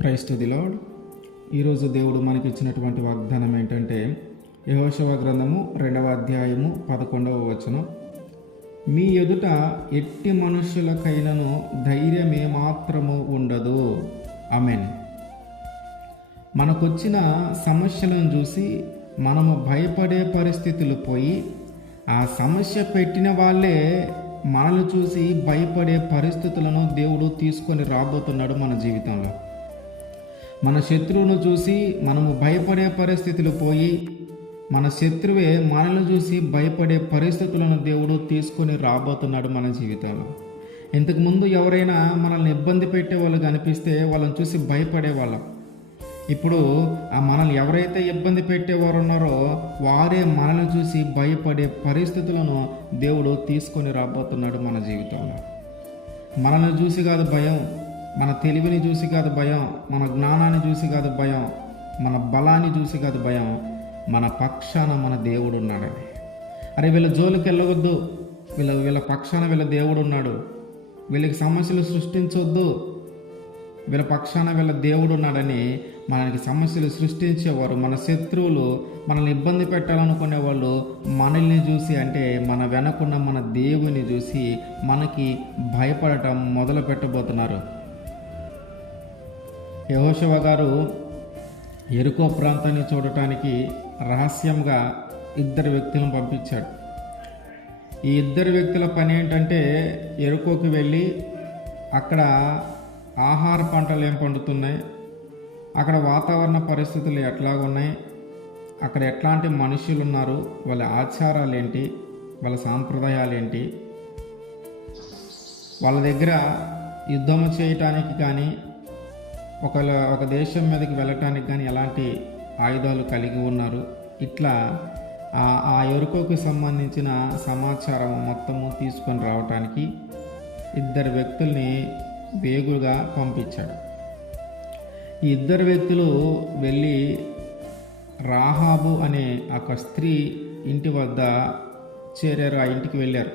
Praise to the lord. ఈరోజు దేవుడు మనకి ఇచ్చినటువంటి వాగ్దానం ఏంటంటే యెహోషువ గ్రంథము 2వ అధ్యాయము 11వ వచనం. మీ ఎదుట ఎట్టి మనుష్యులకైనను ధైర్యం ఏమాత్రము ఉండదు. ఆమేన్. మనకొచ్చిన సమస్యలను చూసి మనము భయపడే పరిస్థితులు పోయి ఆ సమస్య పెట్టిన వాళ్ళే మనల్ని చూసి భయపడే పరిస్థితులను దేవుడు తీసుకొని రాబోతున్నాడు మన జీవితంలో. మన శత్రువును చూసి మనము భయపడే పరిస్థితులు పోయి మన శత్రువే మనల్ని చూసి భయపడే పరిస్థితులను దేవుడు తీసుకొని రాబోతున్నాడు మన జీవితంలో. ఇంతకుముందు ఎవరైనా మనల్ని ఇబ్బంది పెట్టే వాళ్ళు కనిపిస్తే వాళ్ళని చూసి భయపడేవాళ్ళం. ఇప్పుడు ఆ మనల్ని ఎవరైతే ఇబ్బంది పెట్టేవారు ఉన్నారో వారే మనల్ని చూసి భయపడే పరిస్థితులను దేవుడు తీసుకొని రాబోతున్నాడు మన జీవితంలో. మనల్ని చూసి కాదు భయం, మన తెలివిని చూసి కాదు భయం, మన జ్ఞానాన్ని చూసి కాదు భయం, మన బలాన్ని చూసి కాదు భయం, మన పక్షాన మన దేవుడు ఉన్నాడని. అరే వీళ్ళ జోలికి వెళ్ళవద్దు, వీళ్ళ పక్షాన వీళ్ళ దేవుడు ఉన్నాడు, వీళ్ళకి సమస్యలు సృష్టించవద్దు, వీళ్ళ పక్షాన వీళ్ళ దేవుడు ఉన్నాడని మనకి సమస్యలు సృష్టించేవారు, మన శత్రువులు మనల్ని ఇబ్బంది పెట్టాలనుకునే వాళ్ళు మనల్ని చూసి, అంటే మన వెనకున్న మన దేవుని చూసి మనకి భయపడటం మొదలు పెట్టబోతున్నారు. యెహోషువ గారు యెరికో ప్రాంతాన్ని చూడటానికి రహస్యంగా 2 వ్యక్తులను పంపించాడు. ఈ 2 వ్యక్తుల పని ఏంటంటే యెరికోకి వెళ్ళి అక్కడ ఆహార పంటలు ఏం పండుతున్నాయి, అక్కడ వాతావరణ పరిస్థితులు ఎట్లాగున్నాయి, అక్కడ ఎట్లాంటి మనుషులు ఉన్నారు, వాళ్ళ ఆచారాలు ఏంటి, వాళ్ళ సాంప్రదాయాలు ఏంటి, వాళ్ళ దగ్గర యుద్ధం చేయటానికి కానీ ఒక దేశం మీదకి వెళ్ళటానికి కానీ ఎలాంటి ఆయుధాలు కలిగి ఉన్నారు, ఇట్లా ఆ యెరికోకు సంబంధించిన సమాచారం మొత్తము తీసుకొని రావటానికి 2 వ్యక్తుల్ని వేగుగా పంపించాడు. ఈ 2 వ్యక్తులు వెళ్ళి రాహాబు అనే ఒక స్త్రీ ఇంటి వద్ద చేరారు. ఆ ఇంటికి వెళ్ళారు.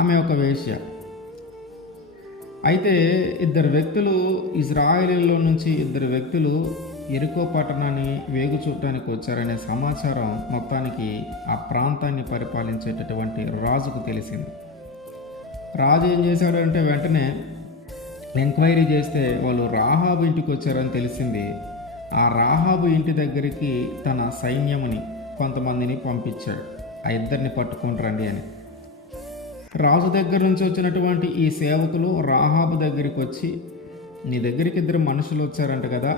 ఆమె ఒక వేశ్య. అయితే 2 వ్యక్తులు, ఇజ్రాయేలీలో నుంచి 2 వ్యక్తులు యెరికో పట్టణాన్ని వేగు చూడటానికి వచ్చారనే సమాచారం మొత్తానికి ఆ ప్రాంతాన్ని పరిపాలించేటటువంటి రాజుకు తెలిసింది. రాజు ఏం చేశాడంటే వెంటనే ఎంక్వైరీ చేస్తే వాళ్ళు రాహాబు ఇంటికి వచ్చారని తెలిసింది. ఆ రాహాబు ఇంటి దగ్గరికి తన సైన్యముని కొంతమందిని పంపించాడు, ఆ 2ని పట్టుకొని రండి అని. రాజు దగ్గర నుంచి వచ్చినటువంటి ఈ సేవకులు రాహాబు దగ్గరికి వచ్చి, నీ దగ్గరికి 2 మనుషులు వచ్చారంట కదా,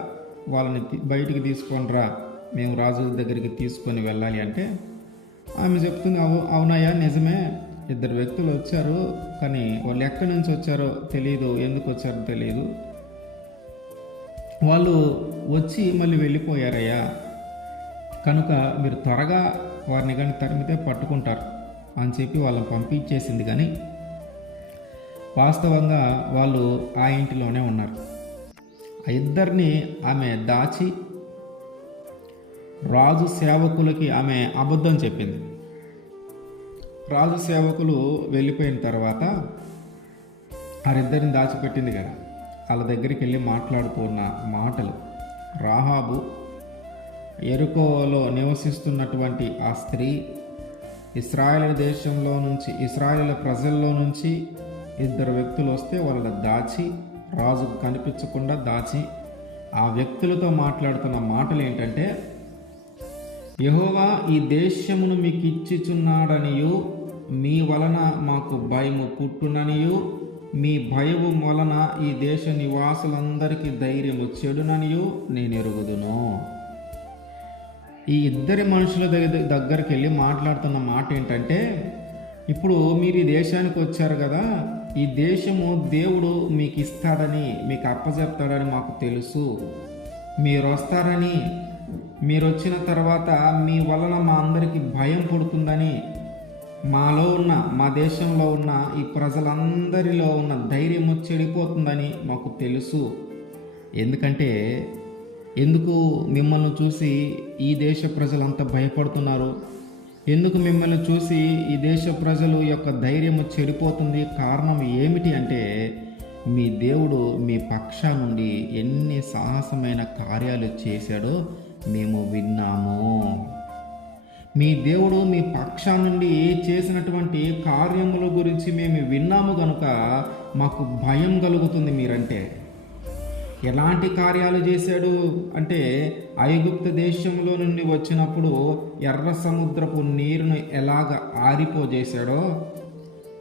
వాళ్ళని బయటికి తీసుకొని రా, మేము రాజు దగ్గరికి తీసుకొని వెళ్ళాలి అంటే ఆమె చెప్తుంది, అవునయ్యా నిజమే, 2 వ్యక్తులు వచ్చారు, కానీ వాళ్ళు ఎక్కడి నుంచి వచ్చారో తెలియదు, ఎందుకు వచ్చారో తెలియదు, వాళ్ళు వచ్చి మళ్ళీ వెళ్ళిపోయారయ్యా, కనుక మీరు త్వరగా వారిని కానీ తరిమితే పట్టుకుంటారు అని చెప్పి వాళ్ళని పంపించేసింది. కానీ వాస్తవంగా వాళ్ళు ఆ ఇంటిలోనే ఉన్నారు. ఆ 2ని ఆమె దాచి రాజు సేవకులకి ఆమె అబద్ధం చెప్పింది. రాజు సేవకులు వెళ్ళిపోయిన తర్వాత ఆ 2ని దాచిపెట్టింది కదా, వాళ్ళ దగ్గరికి వెళ్ళి మాట్లాడుతున్న మాటలు, రాహాబు, యెరికోలో నివసిస్తున్నటువంటి ఆ స్త్రీ, ఇశ్రాయేలు దేశంలో నుంచి, ఇశ్రాయేలు ప్రజల్లో నుంచి 2 వ్యక్తులు వస్తే వాళ్ళని దాచి, రాజుకు కనిపించకుండా దాచి, ఆ వ్యక్తులతో మాట్లాడుతున్న మాటలు ఏంటంటే, యెహోవా ఈ దేశమును మీకు ఇచ్చిచున్నాడనియు, మీ వలన మాకు భయము పుట్టుననియు, మీ భయము వలన ఈ దేశ నివాసులందరికీ ధైర్యము చెడుననియు నేను ఎరుగుదును. ఈ 2 మనుషుల దగ్గరికి వెళ్ళి మాట్లాడుతున్న మాట ఏంటంటే, ఇప్పుడు మీరు ఈ దేశానికి వచ్చారు కదా, ఈ దేశము దేవుడు మీకు ఇస్తాడని, మీకు అప్పచెప్తాడని మాకు తెలుసు, మీరు వస్తారని, మీరు వచ్చిన తర్వాత మీ వలన మా అందరికీ భయం పుడుతుందని, మాలో ఉన్న, మా దేశంలో ఉన్న ఈ ప్రజలందరిలో ఉన్న ధైర్యము చెడిపోతుందని మాకు తెలుసు. ఎందుకు మిమ్మల్ని చూసి ఈ దేశ ప్రజలంతా భయపడుతున్నారు, ఎందుకు మిమ్మల్ని చూసి ఈ దేశ ప్రజలు యొక్క ధైర్యము చెడిపోతుంది, కారణం ఏమిటి అంటే మీ దేవుడు మీ పక్షా నుండి ఎన్ని సాహసమైన కార్యాలు చేశాడో మేము విన్నాము. మీ దేవుడు మీ పక్షా నుండి చేసినటువంటి కార్యముల గురించి మేము విన్నాము కనుక మాకు భయం కలుగుతుంది. మీరంటే ఎలాంటి కార్యాలు చేశాడు అంటే, ఐగుప్తు దేశంలో నుండి వచ్చినప్పుడు ఎర్ర సముద్రపు నీరును ఎలాగ ఆరిపోజేశాడో,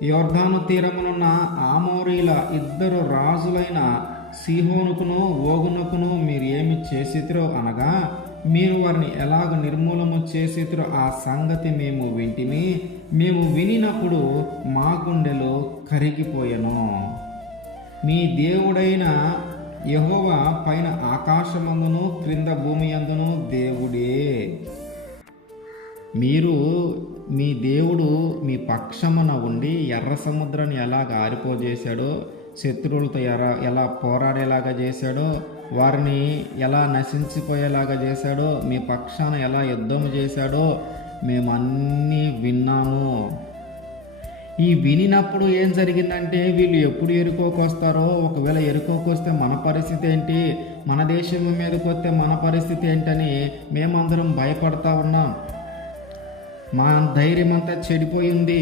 యోర్దాను తీరమునున్న ఆమోరీల ఇద్దరు రాజులైన సీహోనుకును ఓగునకును మీరు ఏమి చేసితిరో అనగా, మీరు వారిని ఎలాగ నిర్మూలము చేసితిరో ఆ సంగతి మేము వింటిమి. మేము వినినప్పుడు మా గుండెలో కరిగిపోయెను. మీ దేవుడైన యెహోవా పైన ఆకాశమందును క్రింద భూమి యందును దేవుడే. మీ దేవుడు మీ పక్షమున ఉండి ఎర్ర సముద్రాన్ని ఎలాగ ఆరిపోజేశాడో, శత్రువులతో ఎలా పోరాడేలాగా చేశాడో, వారిని ఎలా నశించిపోయేలాగా చేశాడో, మీ పక్షాన ఎలా యుద్ధం చేశాడో మేమన్నీ విన్నాము. ఈ వినినప్పుడు ఏం జరిగిందంటే, వీళ్ళు ఎప్పుడు ఎరుకోకు వస్తారో, ఒకవేళ ఎరుకోకు వస్తే మన పరిస్థితి ఏంటి, మన దేశం మీదకి వస్తే మన పరిస్థితి ఏంటని మేమందరం భయపడతా ఉన్నాం. మా ధైర్యం అంతా చెడిపోయింది,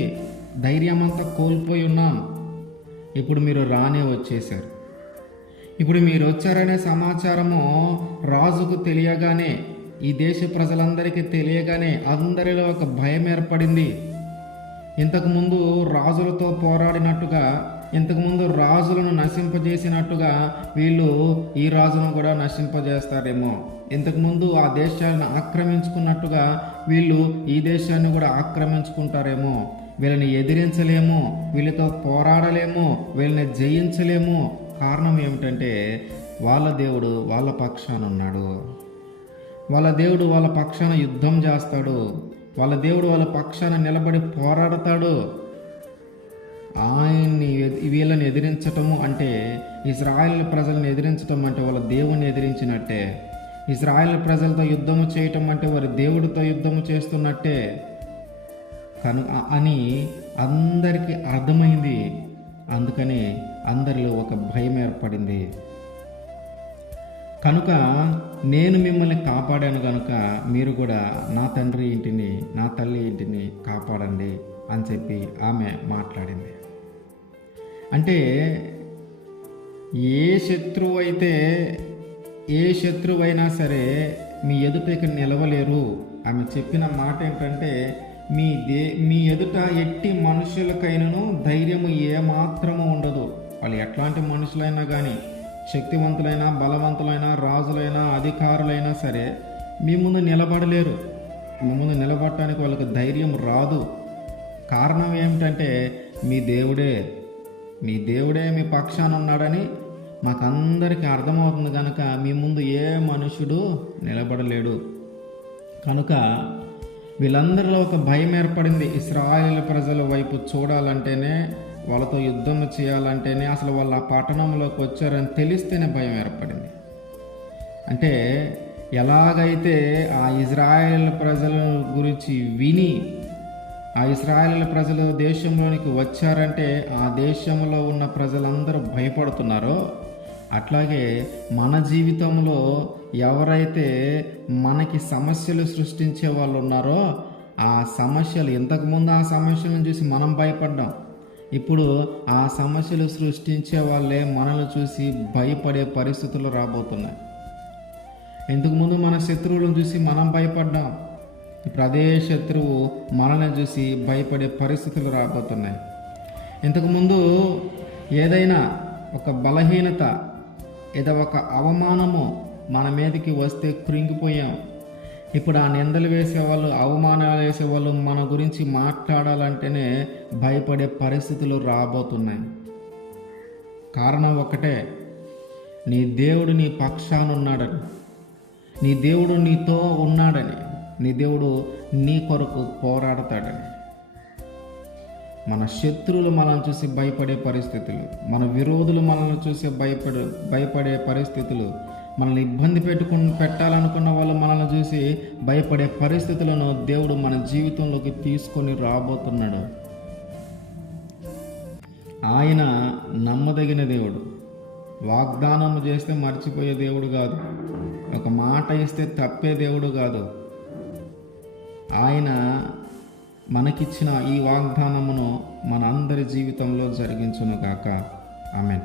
ధైర్యం అంతా కోల్పోయి ఉన్నాం. ఇప్పుడు మీరు రానే వచ్చేశారు. ఇప్పుడు మీరు వచ్చారనే సమాచారము రాజుకు తెలియగానే, ఈ దేశ ప్రజలందరికీ తెలియగానే అందరిలో ఒక భయం ఏర్పడింది. ఇంతకుముందు రాజులతో పోరాడినట్టుగా, ఇంతకుముందు రాజులను నశింపజేసినట్టుగా వీళ్ళు ఈ రాజును కూడా నశింపజేస్తారేమో. ఇంతకుముందు ఆ దేశాలను ఆక్రమించుకున్నట్టుగా వీళ్ళు ఈ దేశాన్ని కూడా ఆక్రమించుకుంటారేమో. వీళ్ళని ఎదిరించలేము, వీళ్ళతో పోరాడలేము, వీళ్ళని జయించలేము. కారణం ఏమిటంటే, వాళ్ళ దేవుడు వాళ్ళ పక్షాన ఉన్నాడు. వాళ్ళ దేవుడు వాళ్ళ పక్షాన యుద్ధం చేస్తాడు. వాళ్ళ దేవుడు వాళ్ళ పక్షాన నిలబడి పోరాడతాడు. ఆయన్ని వీళ్ళని ఎదిరించటము అంటే, ఇజ్రాయేల్ ప్రజలను ఎదిరించటం అంటే వాళ్ళ దేవుణ్ణి ఎదిరించినట్టే. ఇజ్రాయేల్ ప్రజలతో యుద్ధము చేయటం అంటే వారి దేవుడితో యుద్ధము చేస్తున్నట్టే అని అందరికీ అర్థమైంది. అందుకని అందరిలో ఒక భయం ఏర్పడింది. కనుక నేను మిమ్మల్ని కాపాడాను కనుక మీరు కూడా నా తండ్రి ఇంటిని, నా తల్లి ఇంటిని కాపాడండి అని చెప్పి ఆమె మాట్లాడింది. అంటే ఏ శత్రువైనా సరే మీ ఎదుట ఇక్కడ నిలవలేరు. ఆమె చెప్పిన మాట ఏంటంటే, మీ ఎదుట ఎట్టి మనుషులకైనను ధైర్యము ఏమాత్రము ఉండదు. వాళ్ళు ఎట్లాంటి మనుషులైనా కానీ, శక్తివంతులైనా, బలవంతులైనా, రాజులైనా, అధికారులైనా సరే మీ ముందు నిలబడలేరు. మీ ముందు నిలబడటానికి వాళ్ళకి ధైర్యం రాదు. కారణం ఏమిటంటే, మీ దేవుడే మీ పక్షాన ఉన్నాడని మాకందరికీ అర్థమవుతుంది. కనుక మీ ముందు ఏ మనుషుడు నిలబడలేడు. కనుక వీళ్ళందరిలో ఒక భయం ఏర్పడింది. ఇశ్రాయేలు ప్రజల వైపు చూడాలంటేనే, వాళ్ళతో యుద్ధం చేయాలంటేనే, అసలు వాళ్ళ ఆ పట్టణంలోకి వచ్చారని తెలిస్తేనే భయం ఏర్పడింది. అంటే ఎలాగైతే ఆ ఇజ్రాయేల్ ప్రజల గురించి విని, ఆ ఇశ్రాయేలు ప్రజలు దేశంలోనికి వచ్చారంటే ఆ దేశంలో ఉన్న ప్రజలందరూ భయపడుతున్నారో, అట్లాగే మన జీవితంలో ఎవరైతే మనకి సమస్యలు సృష్టించే వాళ్ళు ఉన్నారో, ఆ సమస్యలు, ఇంతకుముందు ఆ సమస్యలను చూసి మనం భయపడ్డాం. ఇప్పుడు ఆ సమస్యలు సృష్టించే వాళ్ళే మనల్ని చూసి భయపడే పరిస్థితులు రాబోతున్నాయి. ఇంతకుముందు మన శత్రువులను చూసి మనం భయపడ్డాం. ఇప్పుడు అదే శత్రువు మనల్ని చూసి భయపడే పరిస్థితులు రాబోతున్నాయి. ఇంతకుముందు ఏదైనా ఒక బలహీనత, ఏదో ఒక అవమానము మన మీదకి వస్తే కృంగిపోయాం. ఇప్పుడు ఆ నిందలు వేసేవాళ్ళు, అవమానాలు వేసేవాళ్ళు మన గురించి మాట్లాడాలంటేనే భయపడే పరిస్థితులు రాబోతున్నాయి. కారణం ఒకటే, నీ దేవుడు నీ పక్షాన ఉన్నాడని, నీ దేవుడు నీతో ఉన్నాడని, నీ దేవుడు నీ కొరకు పోరాడతాడని. మన శత్రువులు మనల్ని చూసి భయపడే పరిస్థితులు, మన విరోధులు మనల్ని చూసి భయపడే పరిస్థితులు, మనల్ని ఇబ్బంది పెట్టాలనుకున్న వాళ్ళు మనల్ని చూసి భయపడే పరిస్థితులను దేవుడు మన జీవితంలోకి తీసుకొని రాబోతున్నాడు. ఆయన నమ్మదగిన దేవుడు. వాగ్దానం చేస్తే మర్చిపోయే దేవుడు కాదు. ఒక మాట ఇస్తే తప్పే దేవుడు కాదు. ఆయన మనకిచ్చిన ఈ వాగ్దానమును మనందరి జీవితంలో జరిగించును గాక. ఆమేన్.